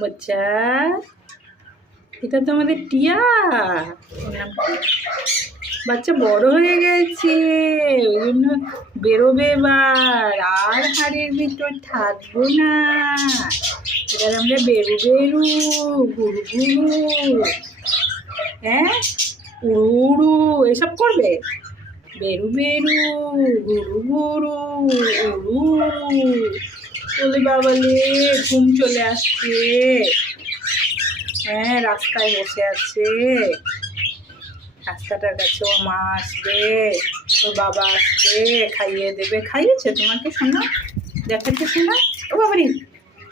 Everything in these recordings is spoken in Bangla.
বাচ্চা, এটা তো আমাদের টিয়া। ওর নাম কি? বাচ্চা বড় হয়ে গেছে, ওই জন্য বেরোবে এবার, আর হাড়ের ভিতর থাকবো না। এবার আমরা বেরু বেরু গুরু গুরু, হ্যাঁ উড়ু উড়ু এসব করবে। বেরু বেরু গুরু গুরু উড়ু। বলে বাবালে, ঘুম চলে আসছে। হ্যাঁ, রাস্তায় বসে আছে, রাস্তাটার কাছে ওর মা আসবে, ওর বাবা আসবে, খাইয়ে দেবে। খাইয়েছে তোমাকে সোনা? দেখাচ্ছে সোনা? ও বাবারি,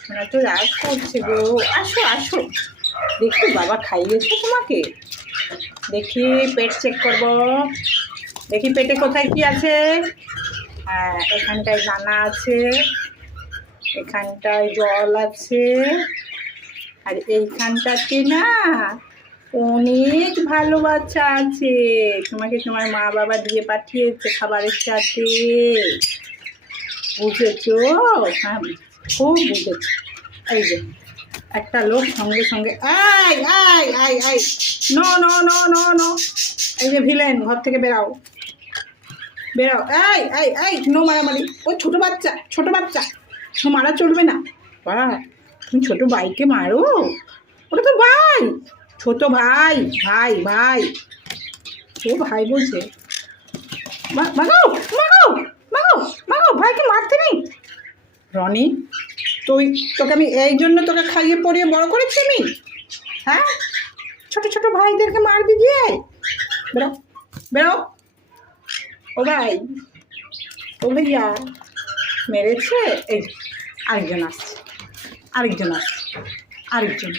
সোনা তো রাগ করছে গো। আসো আসো, দেখি বাবা খাইয়েছে তোমাকে। দেখি পেট চেক করব, দেখি পেটে কোথায় কি আছে। হ্যাঁ, এখানটায় দানা আছে, এখানটায় জল আছে, আর এইখানটাতে না অনেক ভালোবাসা আছে। তোমাকে তোমার মা বাবা দিয়ে পাঠিয়েছে খাবারের সাথে, বুঝেছো? হ্যাঁ, খুব বুঝেছো। এই যে একটা লোক সঙ্গে সঙ্গে আয় আয় আয় আয়, no no no no no, এই যে ভিলেন, ঘর থেকে বেরাও বেরাও। এই এই এই, নো মারামারি। ওই ছোটো বাচ্চা, ছোটো বাচ্চা, তো মারা চলবে না। বা, তুমি ছোটো ভাইকে মারো? ওটা তো ভাই, ছোট ভাই, ভাই ভাই, ও ভাই বলছে। মাগাও মাগাও মাগাও মাগাও, ভাইকে মারতে নেই। রনি, তোকে আমি এই জন্য তোকে খাইয়ে পড়িয়ে বড় করেছি আমি, হ্যাঁ? ছোট ছোট ভাইদেরকে মারবি দিয়ে? বেরো বেরো। ও ভাই, ও ভাইয়া মেরেছে। এই আরেকজন আসছে, আরেকজন আসছে, আরেকজন।